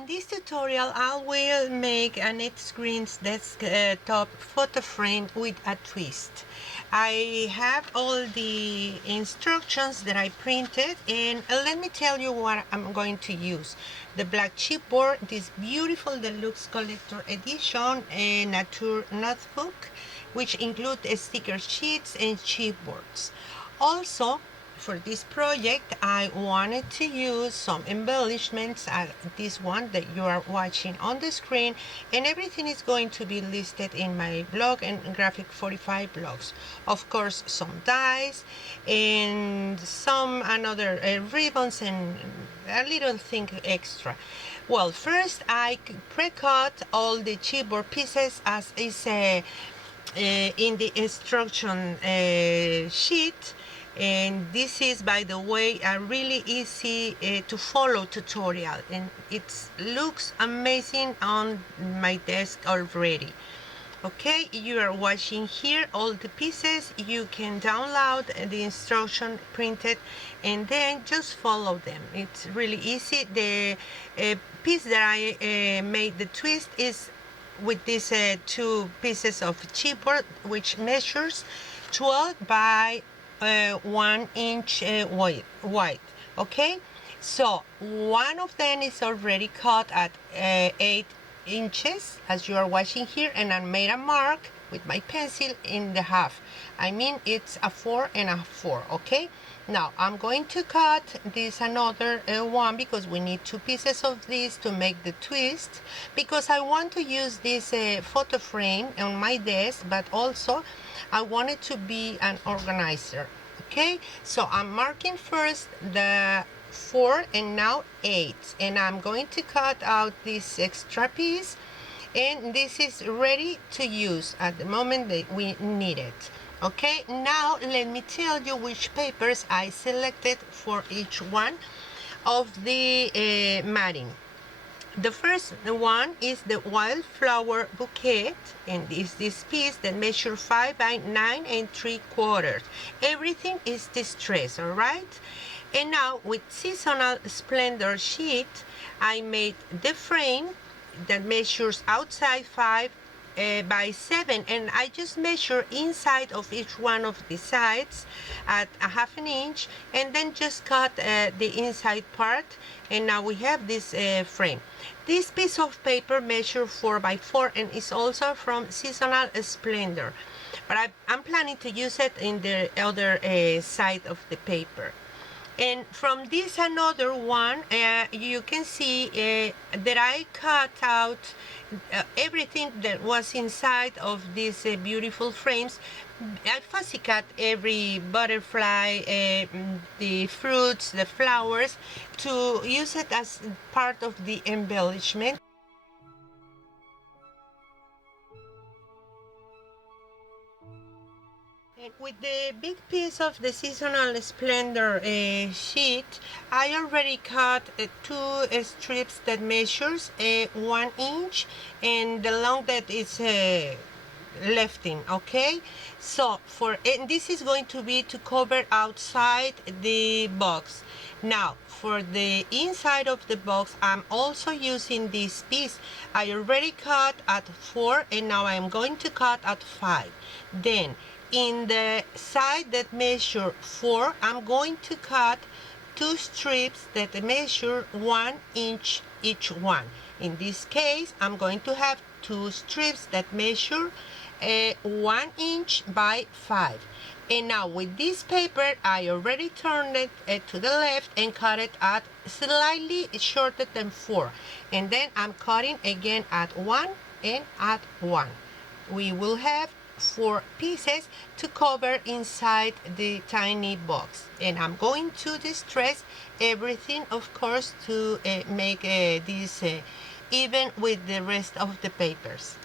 In this tutorial I will make Annette Green's desktop photo frame with a twist. I have all the instructions that I printed, and let me tell you what I'm going to use. The black chipboard, this beautiful deluxe collector edition and nature notebook, which include sticker sheets and chipboards. Also, for this project, I wanted to use some embellishments, this one that you are watching on the screen, and everything is going to be listed in my blog and G45 blogs. Of course, some dies and some another ribbons and a little thing extra. Well, first I pre-cut all the chipboard pieces as is in the instruction sheet. And this is, by the way, a really easy to follow tutorial, and it looks amazing on my desk already. Okay, you are watching here all the pieces. You can download the instruction printed and then just follow them. It's really easy. The piece that I made the twist is with these two pieces of chipboard, which measures 12 by 1 inch wide. Okay, so one of them is already cut at 8 inches, as you are watching here, and I made a mark with my pencil in the half. I mean, it's a 4 and a 4. Okay, now I'm going to cut this another one, because we need two pieces of this to make the twist, because I want to use this photo frame on my desk, but also I want it to be an organizer. Okay, so I'm marking first the 4 and now 8, and I'm going to cut out this extra piece, and this is ready to use at the moment that we need it. Okay, now let me tell you which papers I selected for each one of the matting. The first one is the wildflower bouquet, and is this piece that measures 5 by 9 3/4. Everything is distressed, all right? And now with seasonal splendor sheet, I made the frame that measures outside 5 by 7, and I just measure inside of each one of the sides at a half an inch, and then just cut the inside part, and now we have this frame. This piece of paper measures 4 by 4 and is also from Seasonal Splendor, but I'm planning to use it in the other side of the paper. And from this another one, you can see that I cut out everything that was inside of these beautiful frames. I fussy cut every butterfly, the fruits, the flowers, to use it as part of the embellishment. With the big piece of the Seasonal Splendor sheet, I already cut two strips that measures 1 inch, and the long that is left in. Okay, so and this is going to be to cover outside the box. Now for the inside of the box, I'm also using this piece. I already cut at 4, and now I'm going to cut at 5. Then in the side that measure 4, I'm going to cut two strips that measure 1 inch each one. In this case, I'm going to have two strips that measure 1 inch by 5. And now with this paper, I already turned it to the left and cut it at slightly shorter than 4. And then I'm cutting again at 1 and at 1. We will have 4 pieces to cover inside the tiny box, and I'm going to distress everything, of course, to make this even with the rest of the papers.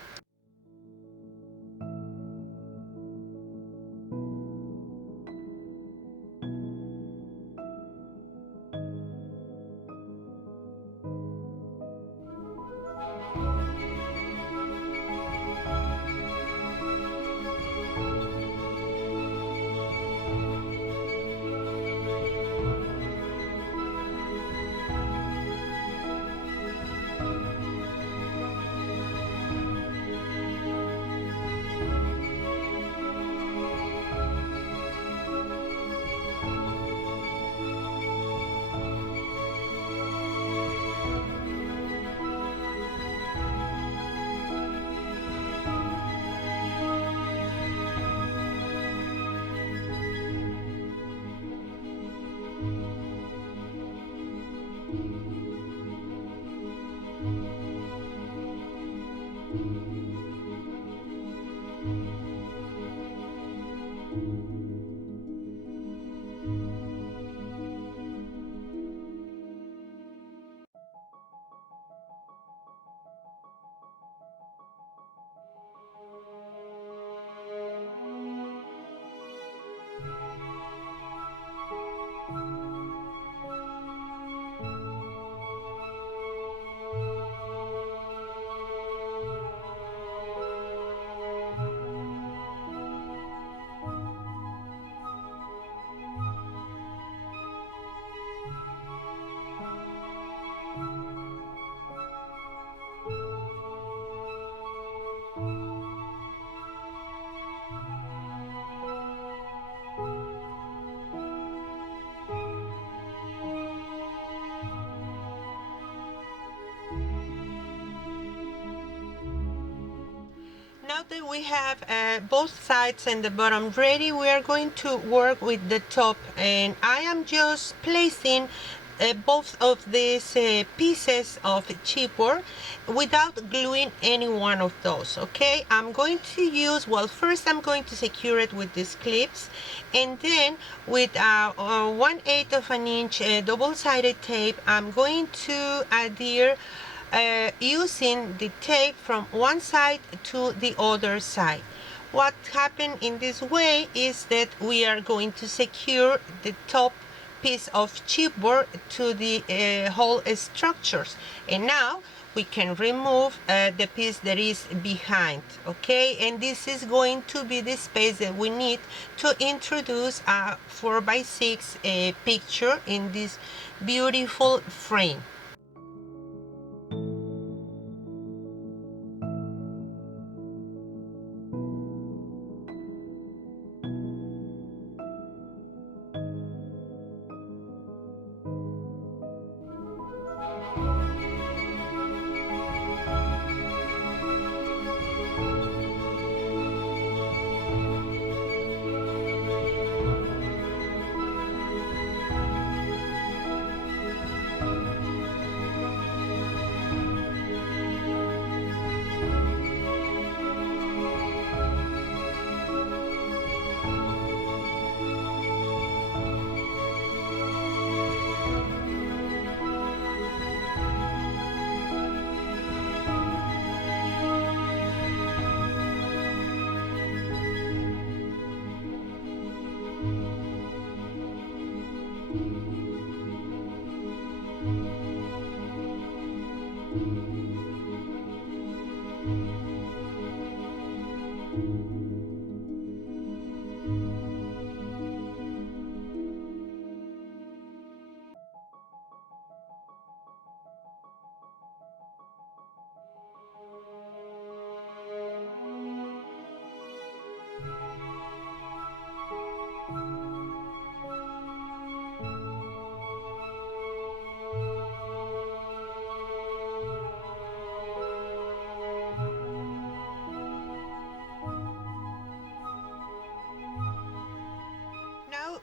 that we have both sides and the bottom ready, we are going to work with the top, and I am just placing both of these pieces of chipboard without gluing any one of those. Okay, I'm going to use, well, first I'm going to secure it with these clips, and then with 1/8 of an inch double-sided tape, I'm going to adhere using the tape from one side to the other side. What happened in this way is that we are going to secure the top piece of chipboard to the whole structures, and now we can remove the piece that is behind. Okay, and this is going to be the space that we need to introduce a 4x6 picture in this beautiful frame.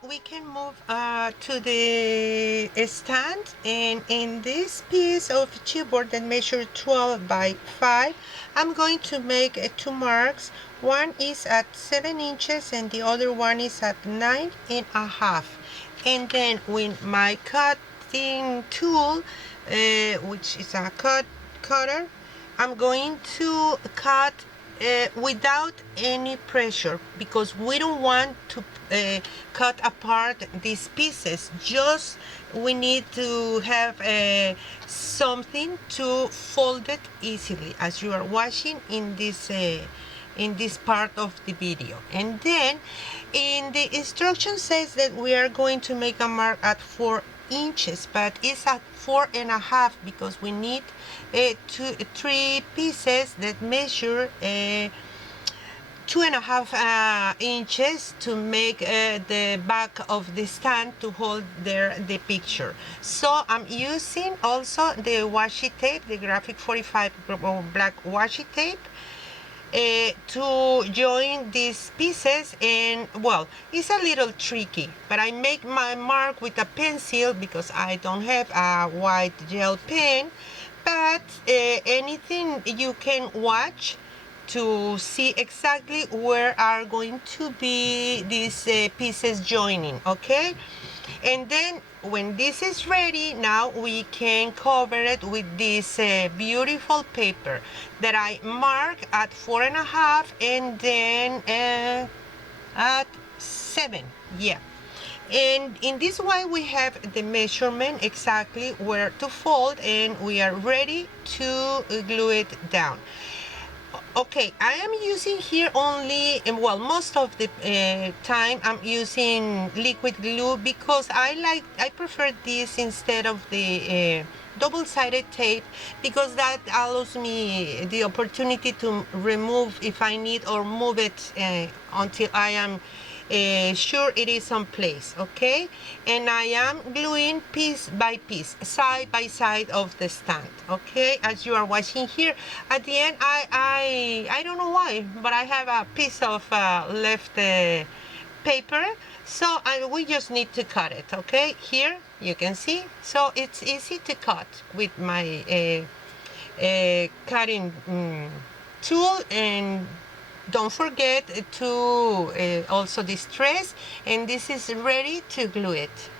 We can move to the stand, and in this piece of chipboard that measures 12 by 5, I'm going to make two marks. One is at 7 inches and the other one is at 9.5. And then with my cutting tool, which is a cutter, I'm going to cut without any pressure, because we don't want to cut apart these pieces. Just we need to have something to fold it easily, as you are watching in this part of the video. And then in the instruction says that we are going to make a mark at 4 inches, but it's at 4.5 because we need three pieces that measure 2.5 inches to make the back of the stand to hold the picture. So I'm using also the washi tape, the Graphic 45 black washi tape, to join these pieces. And well, it's a little tricky, but I make my mark with a pencil because I don't have a white gel pen. But anything you can watch to see exactly where are going to be these pieces joining. Okay, and then when this is ready, now we can cover it with this beautiful paper that I mark at 4.5 and then at 7. Yeah. And in this way we have the measurement exactly where to fold, and we are ready to glue it down. Okay, I am using here only, well, most of the time I'm using liquid glue because I prefer this instead of the double-sided tape, because that allows me the opportunity to remove if I need, or move it until I am sure it is on place, okay? And I am gluing piece by piece, side by side of the stand, okay? As you are watching here, at the end, I don't know why, but I have a piece of left paper, so we just need to cut it, okay? Here you can see, so it's easy to cut with my cutting tool. And don't forget to also distress, and this is ready to glue it.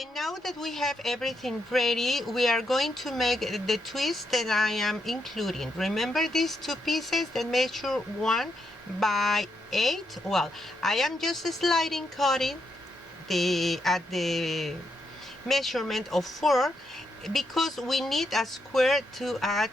And now that we have everything ready, we are going to make the twist that I am including. Remember these two pieces that measure 1 by 8? Well, I am just sliding cutting at the measurement of 4 because we need a square to add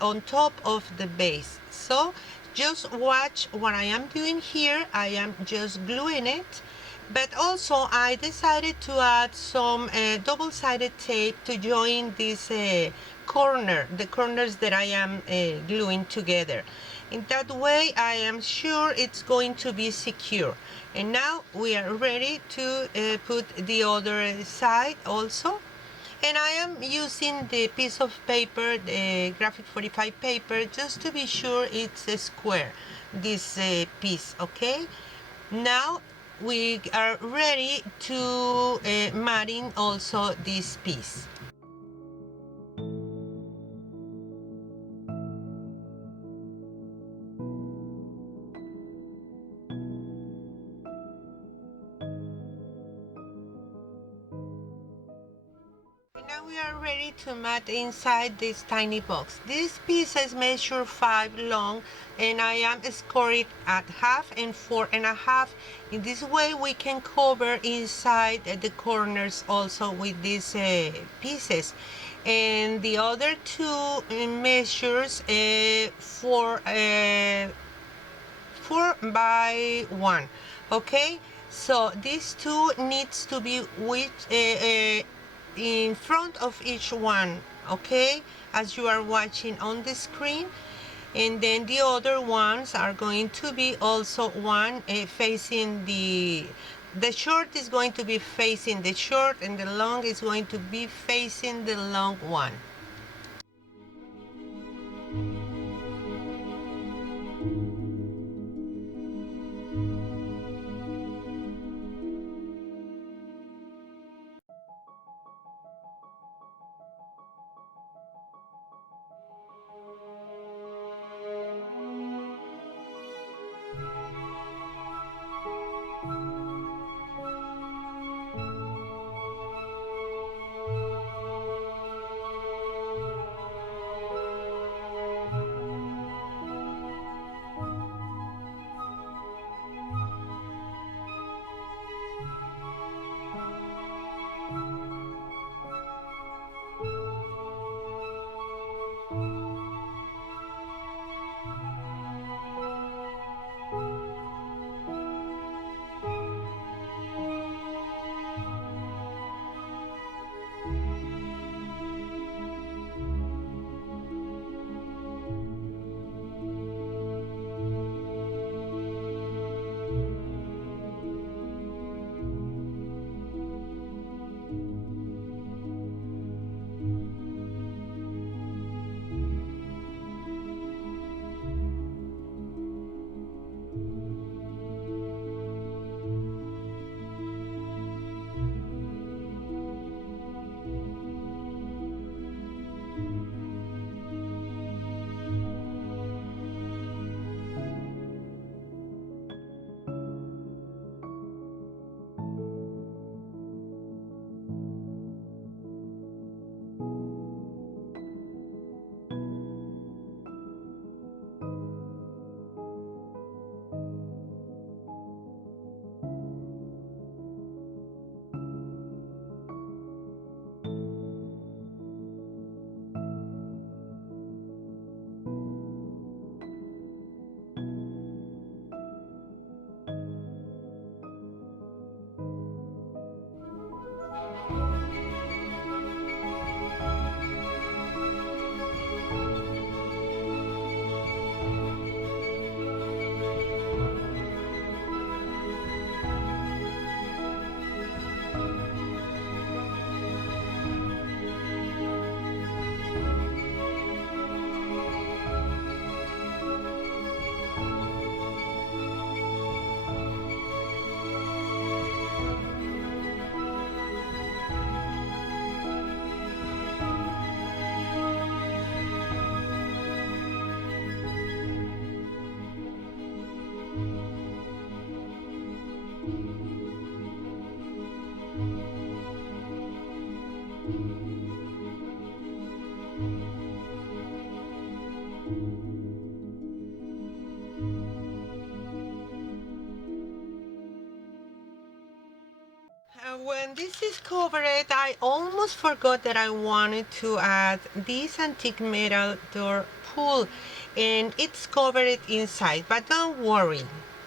on top of the base. So just watch what I am doing here. I am just gluing it. But also I decided to add some double-sided tape to join this the corners that I am gluing together. In that way I am sure it's going to be secure. And now we are ready to put the other side also. And I am using the piece of paper, the graphic 45 paper, just to be sure it's a square, this piece, okay? Now we are ready to matting also this piece. Now we are ready to mat inside this tiny box. These pieces measure 5 long, and I am scoring at half and 4.5. In this way we can cover inside the corners also with these pieces. And the other two measures 4 by 1. Okay, so these two needs to be with in front of each one, okay, as you are watching on the screen. And then the other ones are going to be also one facing the short is going to be facing the short, and the long is going to be facing the long one. When this is covered, I almost forgot that I wanted to add this antique metal door pull, and it's covered inside, but don't worry,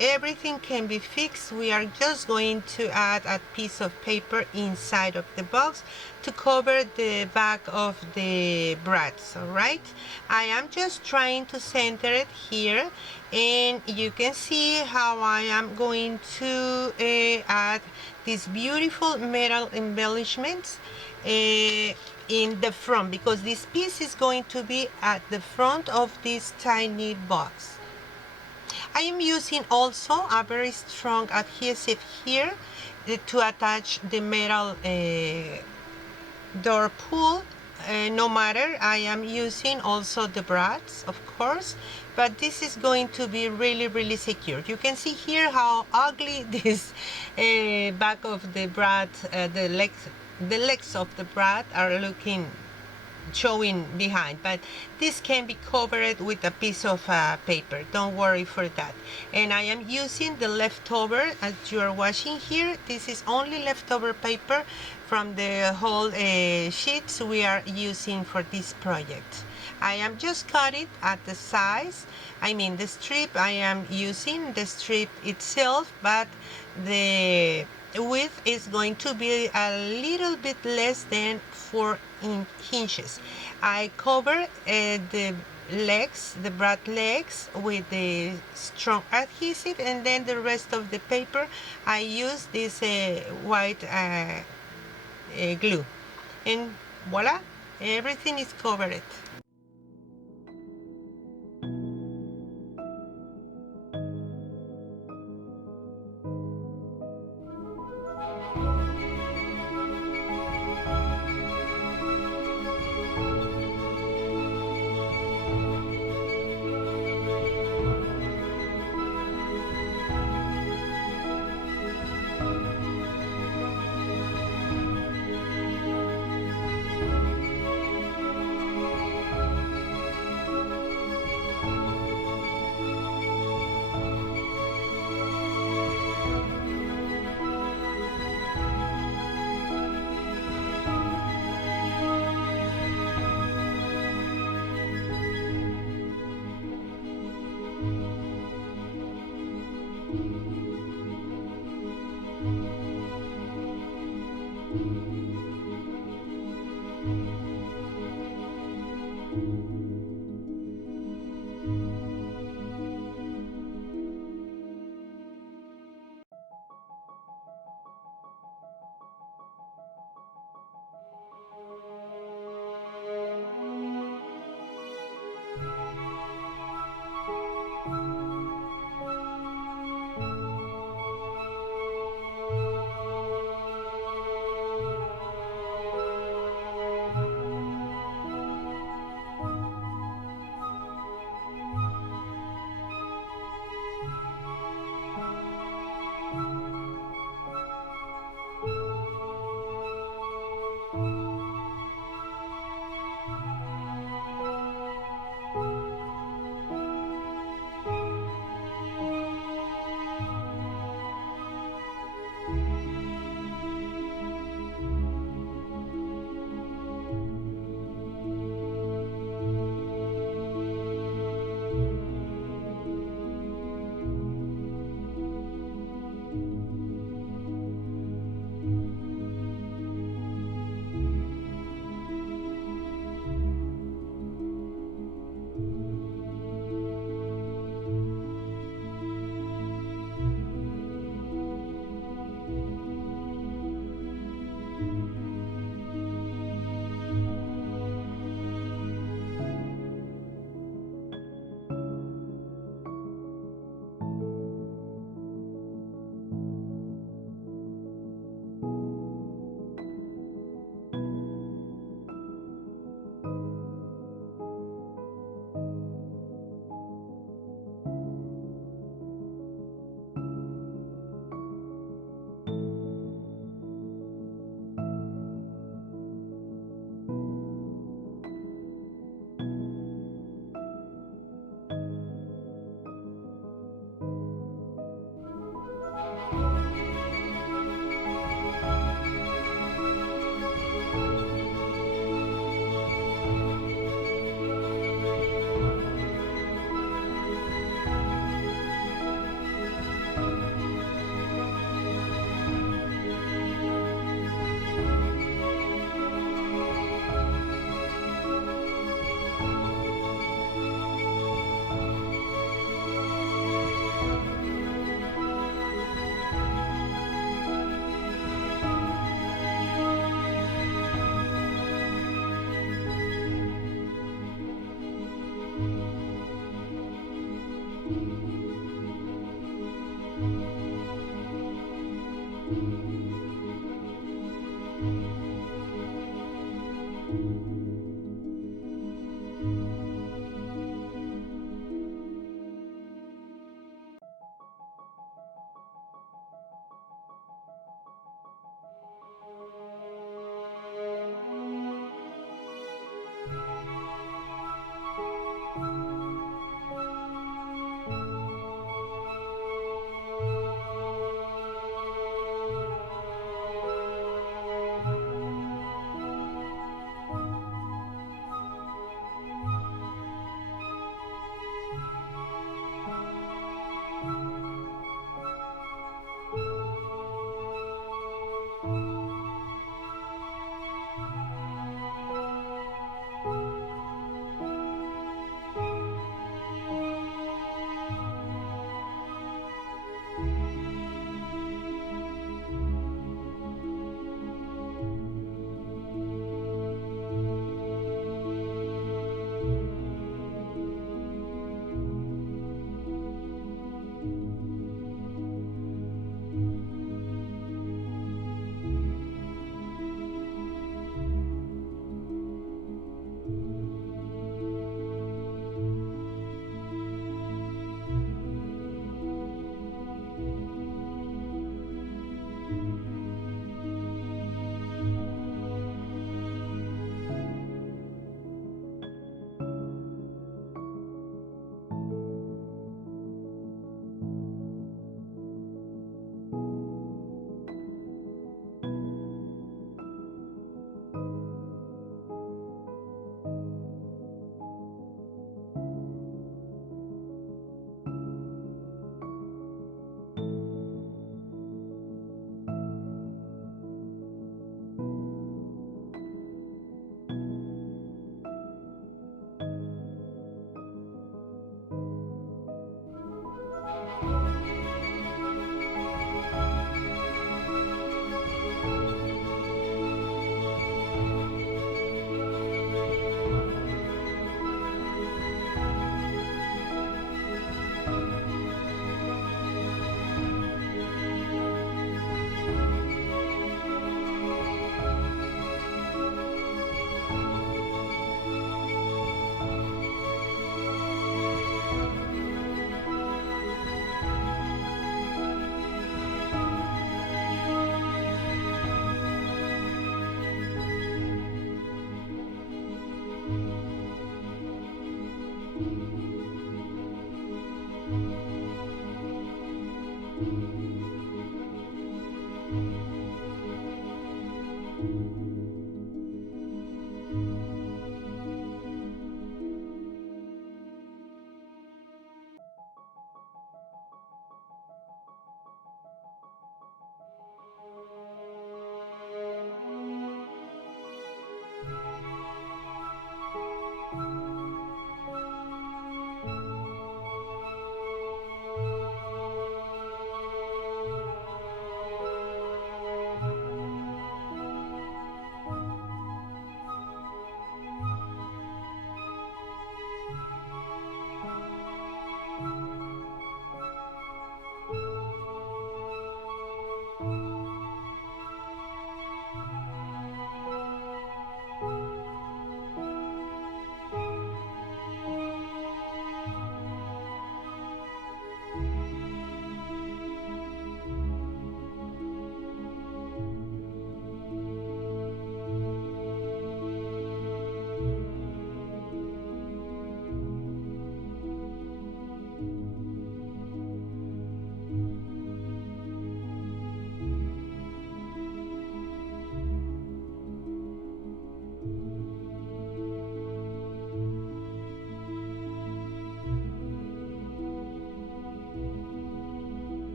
everything can be fixed. We are just going to add a piece of paper inside of the box to cover the back of the brads. All right, I am just trying to center it here, and you can see how I am going to add these beautiful metal embellishments in the front, because this piece is going to be at the front of this tiny box. I am using also a very strong adhesive here to attach the metal door pull. No matter, I am using also the brads, of course, but this is going to be really secure. You can see here how ugly this back of the brad, the legs of the brad are looking, showing behind, but this can be covered with a piece of paper. Don't worry for that. And I am using the leftover, as you are watching here. This is only leftover paper from the whole sheets we are using for this project. I am just cut it at the size, I mean the strip. I am using the strip itself, but the width is going to be a little bit less than 4 inches. I cover the legs, the brad legs, with the strong adhesive, and then the rest of the paper I use this white glue, and voila, everything is covered.